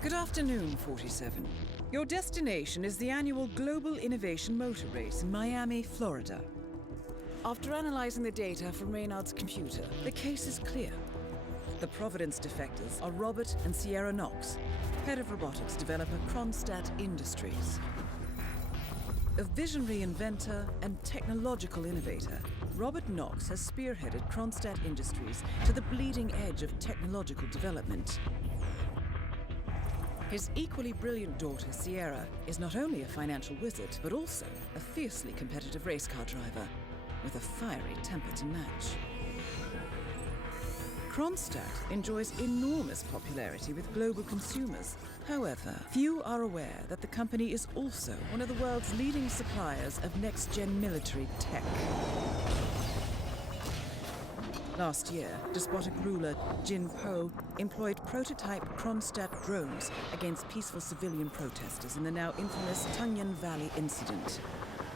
Good afternoon, 47. Your destination is the annual Global Innovation Motor Race in Miami, Florida. After analyzing the data from Reynard's computer, the case is clear. The Providence defectors are Robert and Sierra Knox, head of robotics developer Kronstadt Industries. A visionary inventor and technological innovator, Robert Knox has spearheaded Kronstadt Industries to the bleeding edge of technological development. His equally brilliant daughter, Sierra, is not only a financial wizard, but also a fiercely competitive race car driver with a fiery temper to match. Kronstadt enjoys enormous popularity with global consumers. However, few are aware that the company is also one of the world's leading suppliers of next-gen military tech. Last year, despotic ruler Jin Po employed prototype Kronstadt drones against peaceful civilian protesters in the now infamous Tungan Valley incident.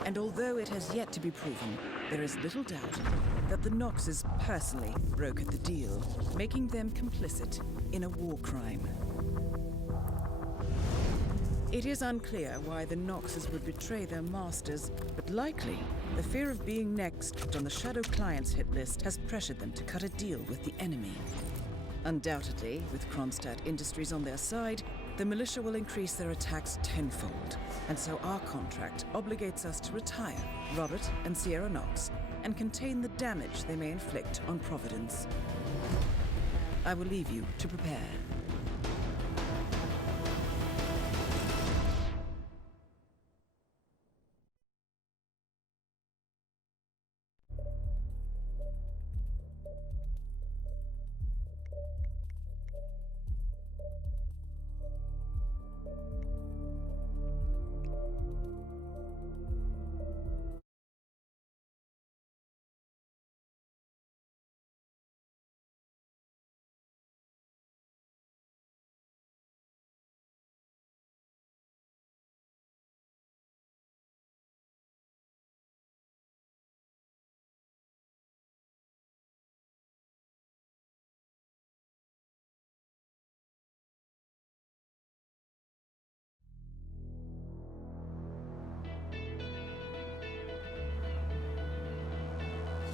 And although it has yet to be proven, there is little doubt that the Knoxes personally brokered the deal, making them complicit in a war crime. It is unclear why the Knoxes would betray their masters, but likely the fear of being next on the Shadow Clients hit list has pressured them to cut a deal with the enemy. Undoubtedly, with Kronstadt Industries on their side, the militia will increase their attacks tenfold, and so our contract obligates us to retire Robert and Sierra Knox and contain the damage they may inflict on Providence. I will leave you to prepare.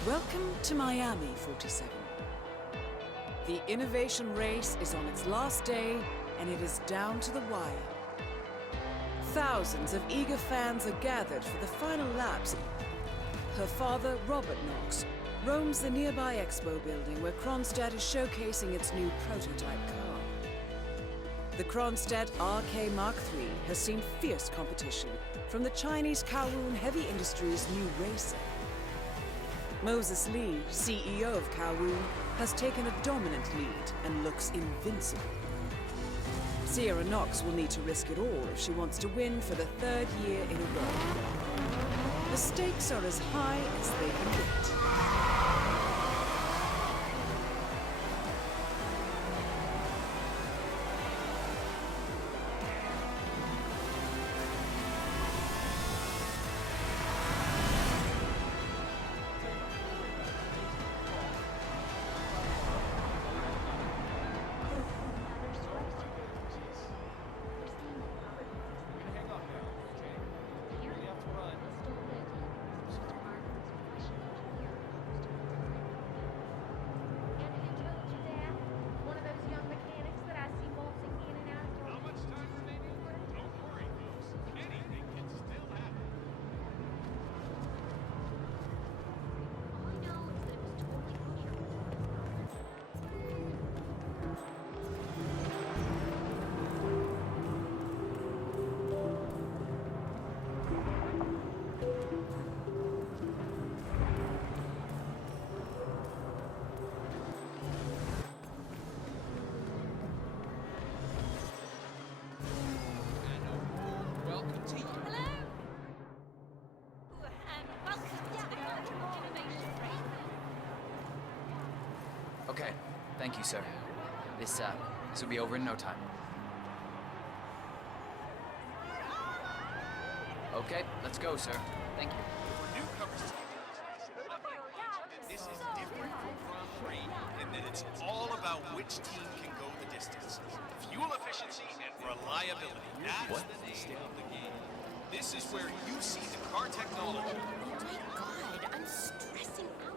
Welcome to Miami, 47. The innovation race is on its last day, and it is down to the wire. Thousands of eager fans are gathered for the final laps. Her father, Robert Knox, roams the nearby expo building where Kronstadt is showcasing its new prototype car. The Kronstadt RK Mark III has seen fierce competition from the Chinese Kowloon Heavy Industries' new racer. Moses Lee, CEO of Kowloon, has taken a dominant lead and looks invincible. Sierra Knox will need to risk it all if she wants to win for the third year in a row. The stakes are as high as they can get. Okay, thank you, sir. This will be over in no time. Okay, let's go, sir. Thank you. Newcomers to this is different from Grand Prix in that it's all about which team can go the distance. Fuel efficiency and reliability. That's the name of the game. This is where you see the car technology. Oh my god, I'm stressing out.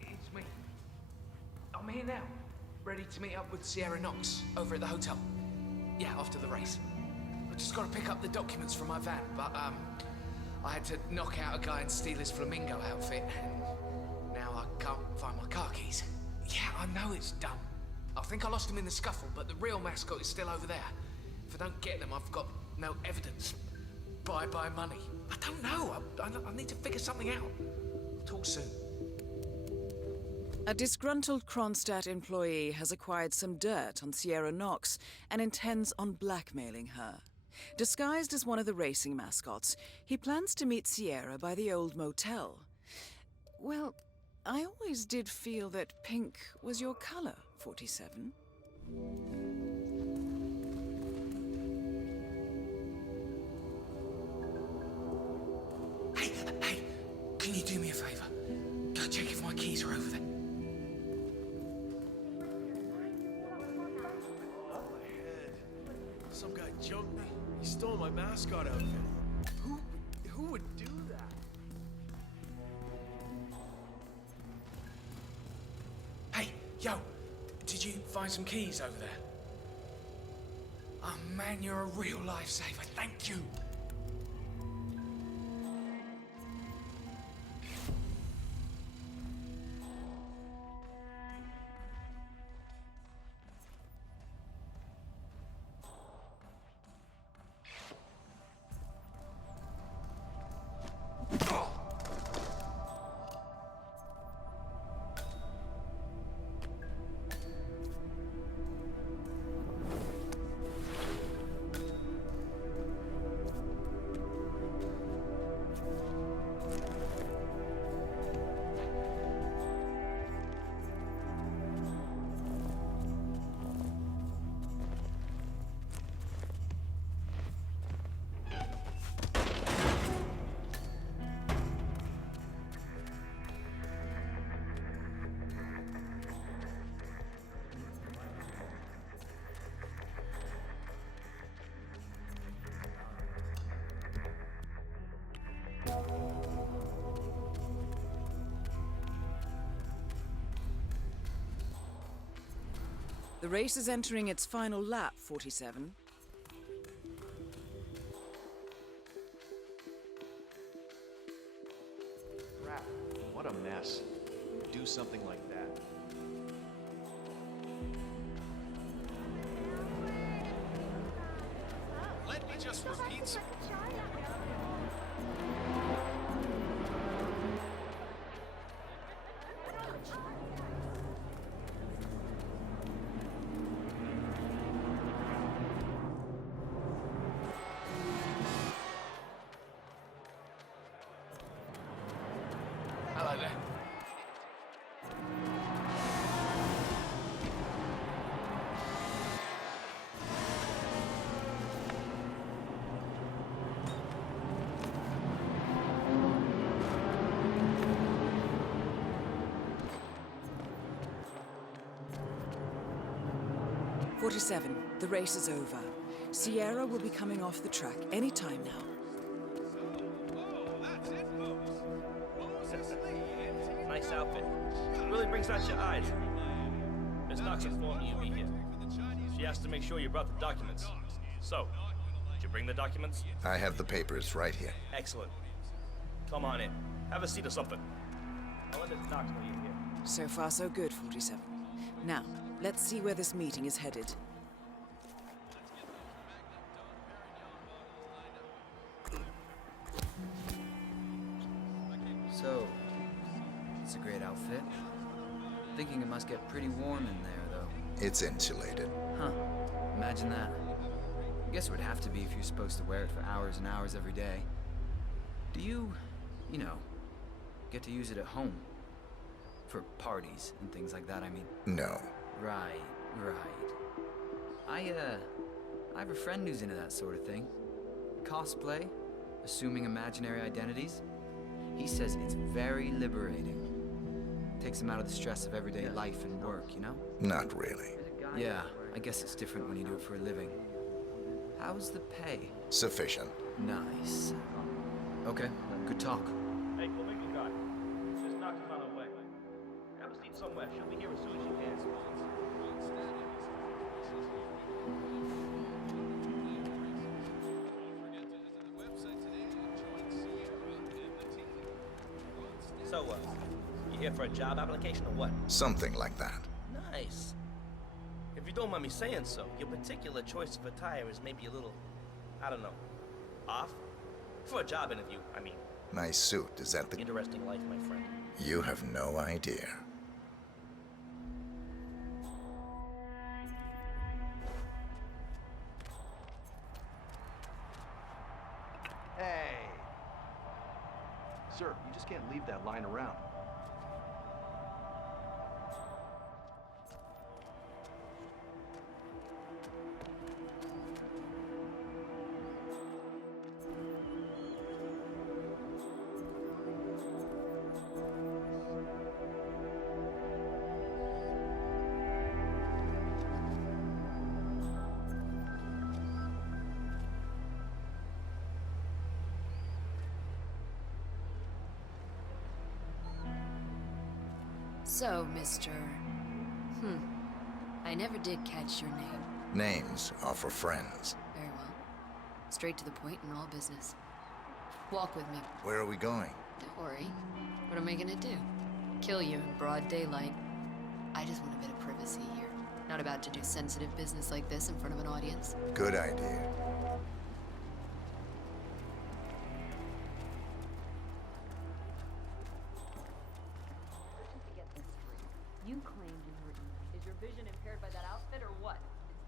It's me. I'm here now, ready to meet up with Sierra Knox over at the hotel. Yeah, after the race. I just gotta pick up the documents from my van, but I had to knock out a guy and steal his flamingo outfit, and now I can't find my car keys. Yeah, I know it's dumb. I think I lost them in the scuffle, but the real mascot is still over there. If I don't get them, I've got no evidence. Bye-bye money. I don't know. I need to figure something out. Talk soon. A disgruntled Kronstadt employee has acquired some dirt on Sierra Knox and intends on blackmailing her. Disguised as one of the racing mascots, he plans to meet Sierra by the old motel. Well, I always did feel that pink was your color, 47. Hey, can you do me a favor? Go check if my keys are over there. Some guy jumped me. He stole my mascot outfit. Who would do that? Hey, yo, did you find some keys over there? Oh man, you're a real lifesaver. Thank you. The race is entering its final lap, 47. Crap, what a mess. Do something like that. Let me just repeat some... Hello there. The race is over. Sierra will be coming off the track any time now. Nice outfit. Really brings out your eyes. Ms. Knox informed me you'd be here. She asked to make sure you brought the documents. So, did you bring the documents? I have the papers right here. Excellent. Come on in. Have a seat or something. I'll let Miss Knox know you're here. So far, so good, 47. Now, let's see where this meeting is headed. So, it's a great outfit. Thinking it must get pretty warm in there, though. It's insulated. Huh. Imagine that. I guess it would have to be if you're supposed to wear it for hours and hours every day. Do you know, get to use it at home? For parties and things like that, I mean. No. Right. I have a friend who's into that sort of thing. Cosplay, assuming imaginary identities. He says it's very liberating. Takes him out of the stress of everyday life and work, you know? Not really. Yeah, I guess it's different when you do it for a living. How's the pay? Sufficient. Nice. Okay, good talk. Hey, Flamingo guy. Miss Knox is on her way. Have a seat somewhere. She'll be here as soon as she can. So, you here for a job application or what? Something like that. Nice. If you don't mind me saying so, your particular choice of attire is maybe a little, I don't know, off? For a job interview, I mean. My suit, is that the... Interesting life, my friend. You have no idea. Hey! Sir, you just can't leave that lying around. So, Mr. I never did catch your name. Names are for friends. Very well. Straight to the point in all business. Walk with me. Where are we going? Don't worry. What am I gonna do? Kill you in broad daylight. I just want a bit of privacy here. Not about to do sensitive business like this in front of an audience. Good idea. To get this straight, you claimed in your email. Is your vision impaired by that outfit or what?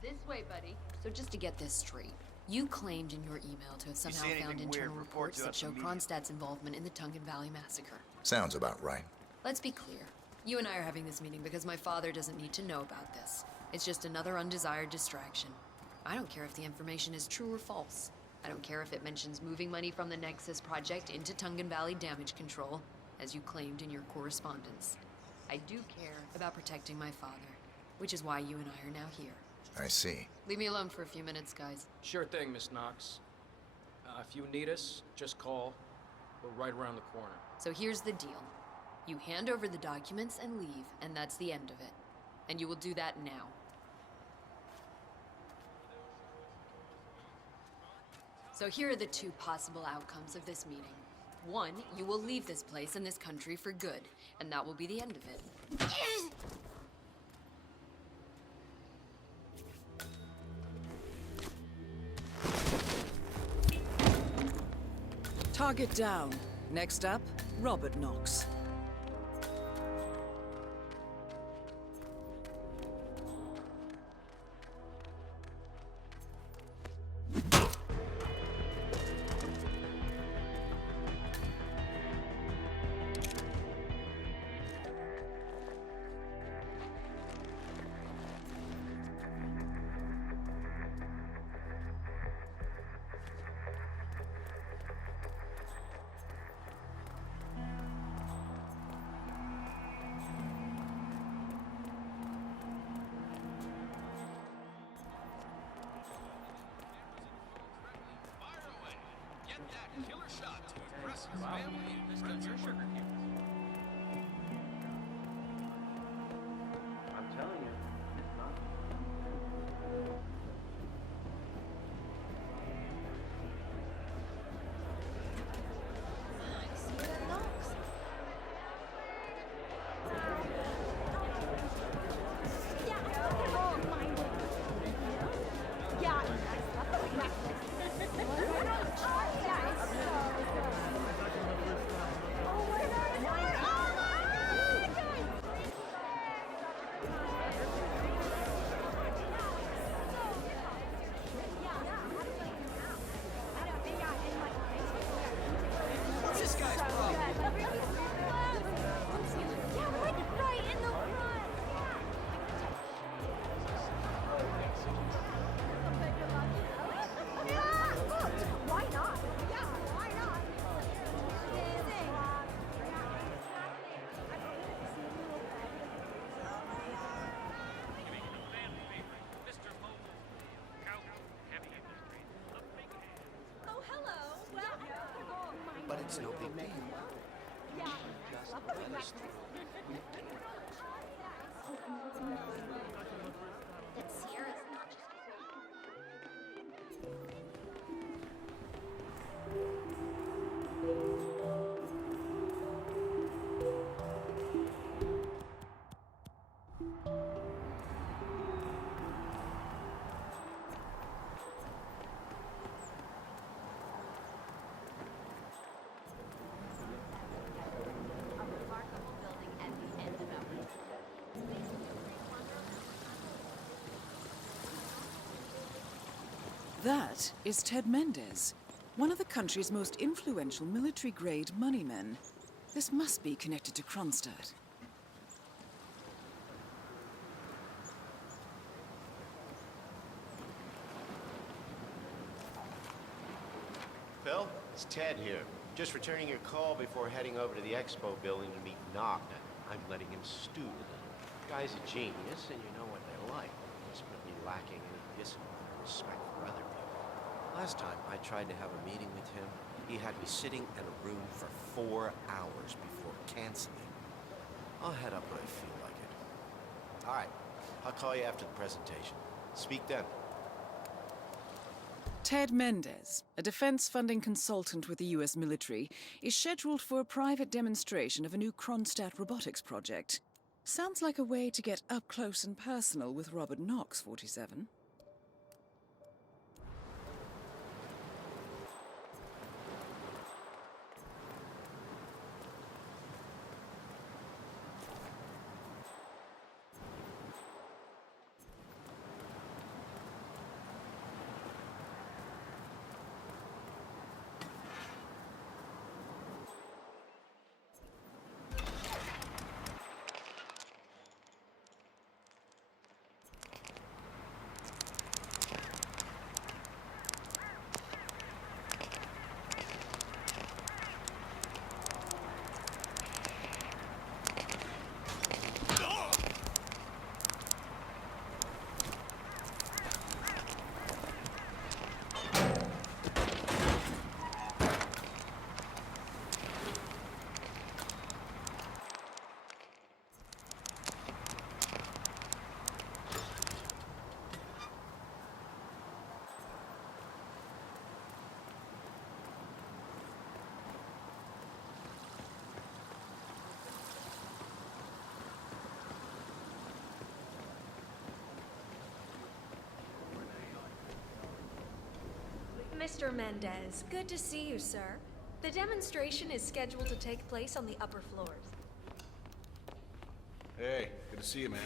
It's this way, buddy. So just to get this straight, you claimed in your email to have somehow found internal reports that show Kronstadt's involvement in the Tungan Valley massacre. Sounds about right. Let's be clear. You and I are having this meeting because my father doesn't need to know about this. It's just another undesired distraction. I don't care if the information is true or false. I don't care if it mentions moving money from the Nexus project into Tungan Valley damage control, as you claimed in your correspondence. I do care about protecting my father, which is why you and I are now here. I see. Leave me alone for a few minutes, guys. Sure thing, Miss Knox. If you need us, just call. We're right around the corner. So here's the deal. You hand over the documents and leave, and that's the end of it. And you will do that now. So here are the two possible outcomes of this meeting. One, you will leave this place and this country for good, and that will be the end of it. Target down. Next up, Robert Knox. Get that killer shot to impress his family and friends at work. I'm telling you, it's not. It's no big deal. That is Ted Mendez, one of the country's most influential military-grade moneymen. This must be connected to Kronstadt. Phil, it's Ted here. Just returning your call before heading over to the expo building to meet Knock. I'm letting him stew a little. Guy's a genius, and you know what they're like. Desperately lacking any discipline or respect for other people. Last time I tried to have a meeting with him, he had me sitting in a room for 4 hours before canceling. I'll head up when I feel like it. All right, I'll call you after the presentation. Speak then. Ted Mendez, a defense funding consultant with the US military, is scheduled for a private demonstration of a new Kronstadt robotics project. Sounds like a way to get up close and personal with Robert Knox, 47. Mr. Mendez, good to see you, sir. The demonstration is scheduled to take place on the upper floors. Hey, good to see you, man.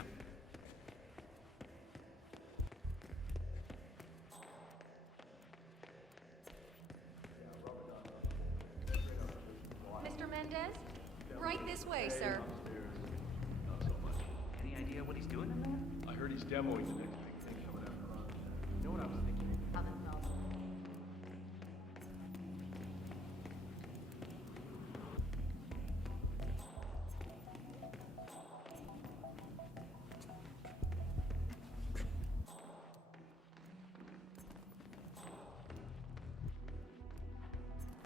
Mr. Mendez? Right this way, sir. Any idea what he's doing in there? I heard he's demoing the next big thing coming out. You know what I was thinking?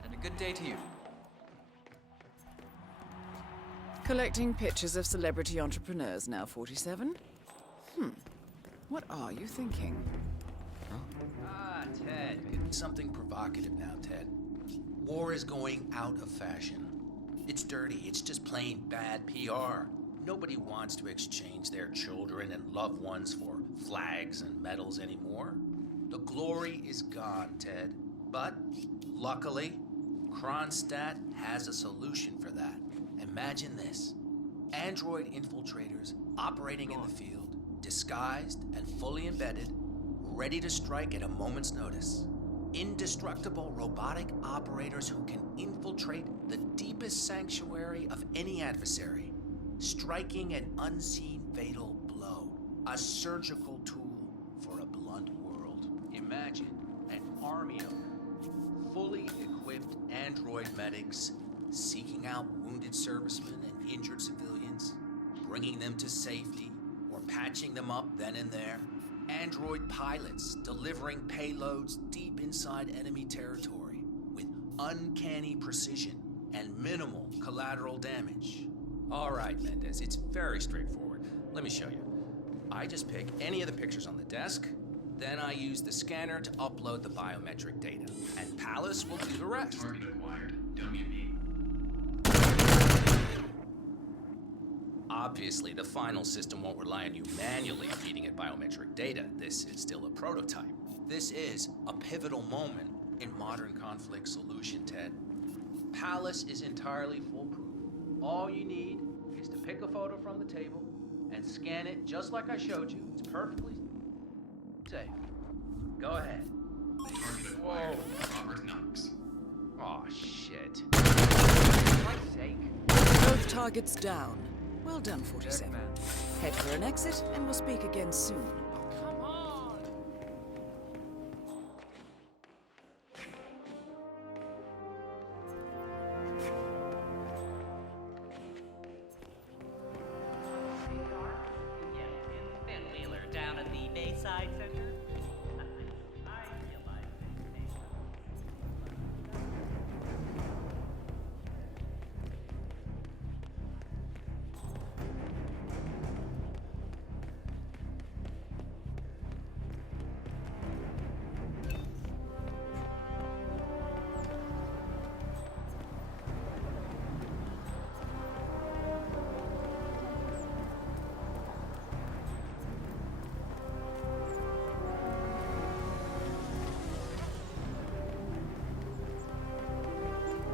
And a good day to you. Collecting pictures of celebrity entrepreneurs now, 47? What are you thinking? Ah, Ted. Something provocative now, Ted. War is going out of fashion. It's dirty. It's just plain bad PR. Nobody wants to exchange their children and loved ones for flags and medals anymore. The glory is gone, Ted. But, luckily, Kronstadt has a solution for that. Imagine this. Android infiltrators operating in the field, disguised and fully embedded, ready to strike at a moment's notice. Indestructible robotic operators who can infiltrate the deepest sanctuary of any adversary, striking an unseen fatal blow. A surgical tool for a blunt world. Imagine an army of fully equipped android medics seeking out wounded servicemen and injured civilians, bringing them to safety or patching them up then and there. Android pilots delivering payloads deep inside enemy territory with uncanny precision, and minimal collateral damage. All right, Mendez, it's very straightforward. Let me show you. I just pick any of the pictures on the desk, then I use the scanner to upload the biometric data, and Palace will do the rest. Target acquired. WB. Obviously, the final system won't rely on you manually feeding it biometric data. This is still a prototype. This is a pivotal moment in modern conflict solution, Ted. Palace is entirely foolproof. All you need is to pick a photo from the table and scan it just like I showed you. It's perfectly safe. Go ahead. Target acquired. Robert Knox. Aw, shit. For Christ's sake. Both targets down. Well done, 47. Head for an exit, and we'll speak again soon. Come on! Wheeler down at the Bayside Center. I realize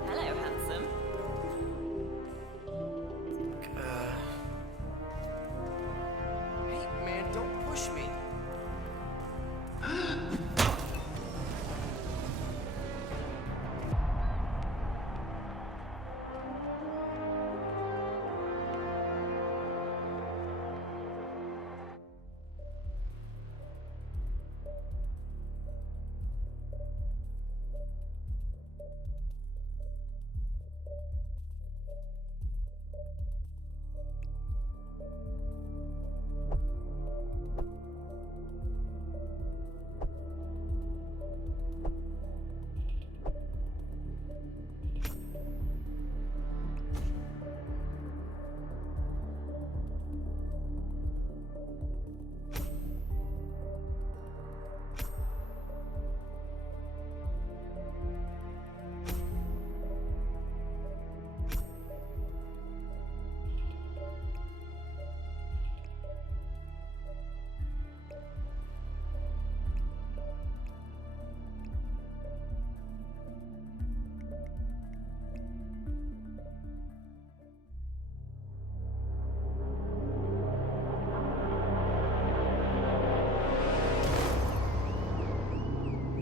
Hello, handsome. Hey, man, don't push me.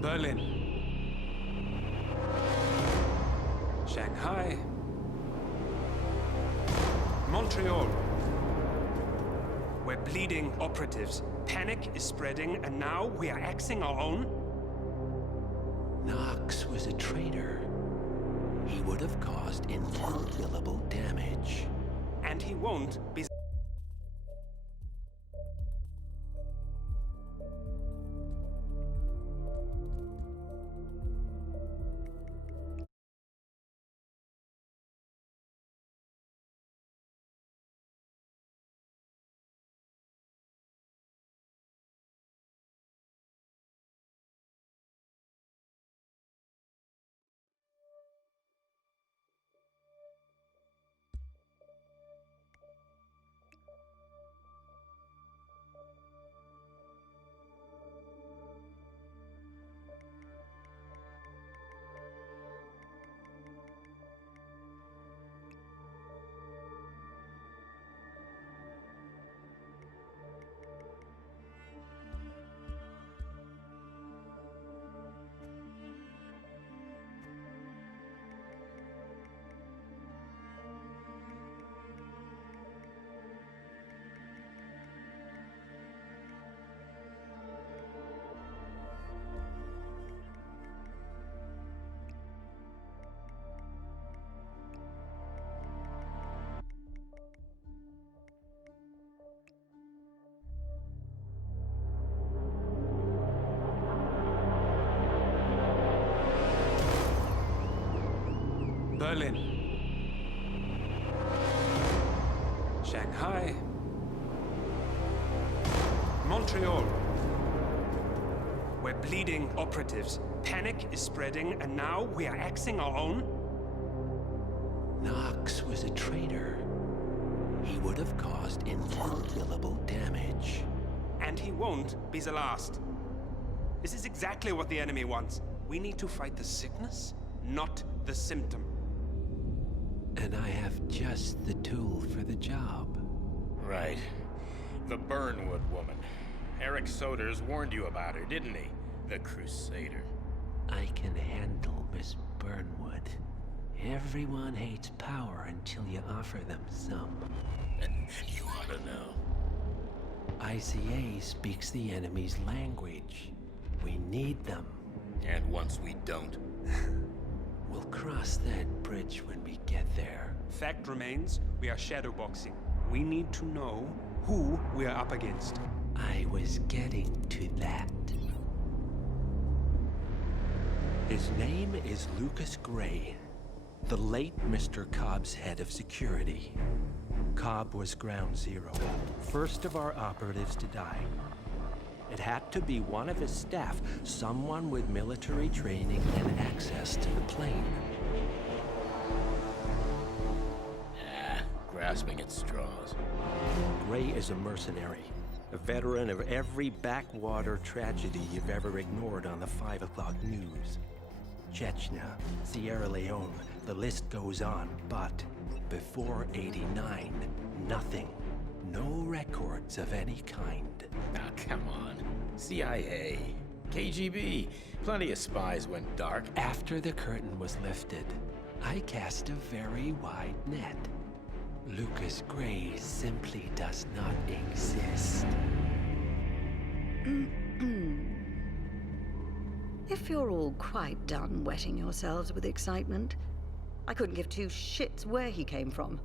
Berlin, Shanghai, Montreal. We're bleeding operatives. Panic is spreading, and now we are axing our own? Knox was a traitor. He would have caused incalculable damage. And he won't be... Berlin. Hi. Montreal. We're bleeding operatives. Panic is spreading, and now we are axing our own? Knox was a traitor. He would have caused incalculable damage. And he won't be the last. This is exactly what the enemy wants. We need to fight the sickness, not the symptom. And I have just the tool for the job. Right. The Burnwood woman. Eric Soders warned you about her, didn't he? The Crusader. I can handle Miss Burnwood. Everyone hates power until you offer them some. And you ought to know. ICA speaks the enemy's language. We need them. And once we don't? We'll cross that bridge when we get there. Fact remains, we are shadowboxing. We need to know who we are up against. I was getting to that. His name is Lucas Gray, the late Mr. Cobb's head of security. Cobb was ground zero, first of our operatives to die. It had to be one of his staff, someone with military training and access to the plane. Grasping at straws. Gray is a mercenary, a veteran of every backwater tragedy you've ever ignored on the 5 o'clock news. Chechnya, Sierra Leone, the list goes on, but before '89, nothing. No records of any kind. Ah, come on. CIA, KGB, plenty of spies went dark. After the curtain was lifted, I cast a very wide net. Lucas Gray simply does not exist. If you're all quite done wetting yourselves with excitement, I couldn't give two shits where he came from.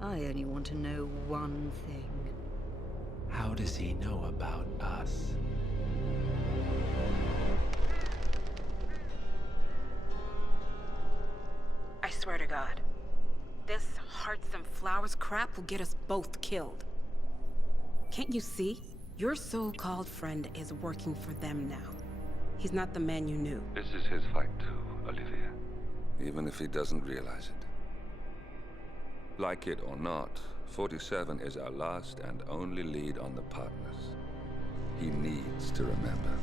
I only want to know one thing. How does he know about us? I swear to God, this hearts and flowers crap will get us both killed. Can't you see? Your so-called friend is working for them now. He's not the man you knew. This is his fight too, Olivia. Even if he doesn't realize it. Like it or not, 47 is our last and only lead on the partners. He needs to remember.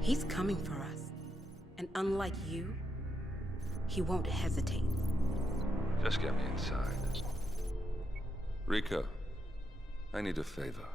He's coming for us. And unlike you, he won't hesitate. Just get me inside. Rico, I need a favor.